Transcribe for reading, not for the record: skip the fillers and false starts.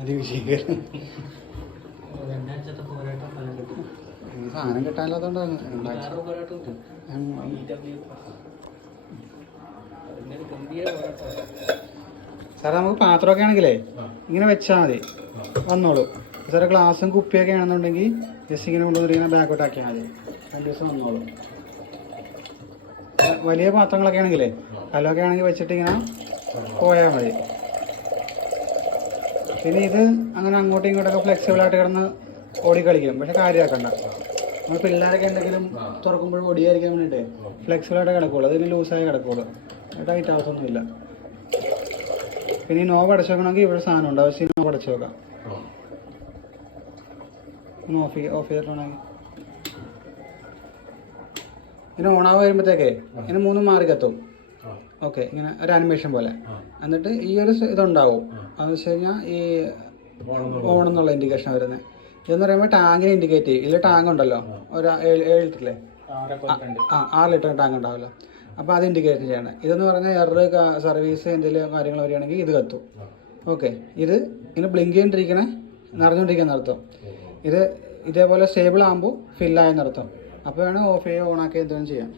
അതിവിശേഷം സാധനം കിട്ടാനില്ലാത്തോണ്ടാണ് സാറേ നമുക്ക് പാത്രമൊക്കെ ആണെങ്കിലേ ഇങ്ങനെ വെച്ചാൽ മതി, വന്നോളൂ. സാറേ ഗ്ലാസും കുപ്പിയൊക്കെ ആണെന്നുണ്ടെങ്കിൽ ജസ്റ്റ് ഇങ്ങനെ കൊണ്ടുവന്നിട്ട് ഇങ്ങനെ ബാക്കോട്ട് ആക്കിയാൽ മതി, 2 ദിവസം വന്നോളൂ. വലിയ പാത്രങ്ങളൊക്കെ ആണെങ്കിലേ കല്ലൊക്കെ ആണെങ്കിൽ വെച്ചിട്ട് ഇങ്ങനെ പോയാൽ മതി. പിന്നെ ഇത് അങ്ങനെ അങ്ങോട്ടും ഇങ്ങോട്ടൊക്കെ ഫ്ലെക്സിബിളായിട്ട് കിടന്ന് ഓടിക്കളിക്കും, പക്ഷെ കാര്യമാക്കണ്ട. നമ്മൾ പിള്ളേരൊക്കെ എന്തെങ്കിലും തുറക്കുമ്പോൾ ഓടിയായിരിക്കാൻ വേണ്ടിയിട്ട് ഫ്ലെക്സിബിളായിട്ട് കിടക്കുള്ളൂ, അതിന് ലൂസായി കിടക്കുള്ളൂ, ടൈറ്റ് ആവത്തൊന്നുമില്ല. പിന്നെ ഈ നോബ് അടച്ചു വെക്കണമെങ്കിൽ ഇവിടെ സാധനം ഉണ്ട്, ആവശ്യം നോബ് അടച്ചു വെക്കാം. ഒന്ന് ഓഫ് ചെയ്തിട്ടുണ്ടെങ്കിൽ ഇങ്ങനെ ഓണാവ് വരുമ്പോഴത്തേക്കേ ഇങ്ങനെ 3 മാറി കത്തും. ഓക്കെ, ഇങ്ങനെ ഒരു ആനിമേഷൻ പോലെ. എന്നിട്ട് ഈ ഒരു ഇതുണ്ടാവും, അതെന്ന് വെച്ച് കഴിഞ്ഞാൽ ഈ ഓണെന്നുള്ള ഇൻഡിക്കേഷൻ വരുന്നത്. ഇതെന്ന് പറയുമ്പോൾ ടാങ്കിനെ ഇൻഡിക്കേറ്റ് ചെയ്യും. ഇതിൽ ടാങ്ക് ഉണ്ടല്ലോ, ഒരു 7 ലിറ്ററില്ലേ, 6 ലിറ്റർ ടാങ്ക് ഉണ്ടാവില്ല, അപ്പോൾ അത് ഇൻഡിക്കേറ്റ് ചെയ്യണം. ഇതെന്ന് പറഞ്ഞാൽ എറർ സർവീസ് എന്തെങ്കിലും കാര്യങ്ങൾ വരികയാണെങ്കിൽ ഇത് കത്തും. ഓക്കെ, ഇത് ഇങ്ങനെ ബ്ലിങ്ക് ചെയ്തിട്ടിരിക്കണേ, നിറഞ്ഞുകൊണ്ടിരിക്കുന്നർത്ഥം. ഇത് ഇതേപോലെ സ്റ്റേബിൾ ആകുമ്പോൾ ഫില്ലായെന്നർത്ഥം. അപ്പോൾ വേണം ഓഫ് ചെയ്യുക ഓണാക്കി എന്തെങ്കിലും ചെയ്യാം.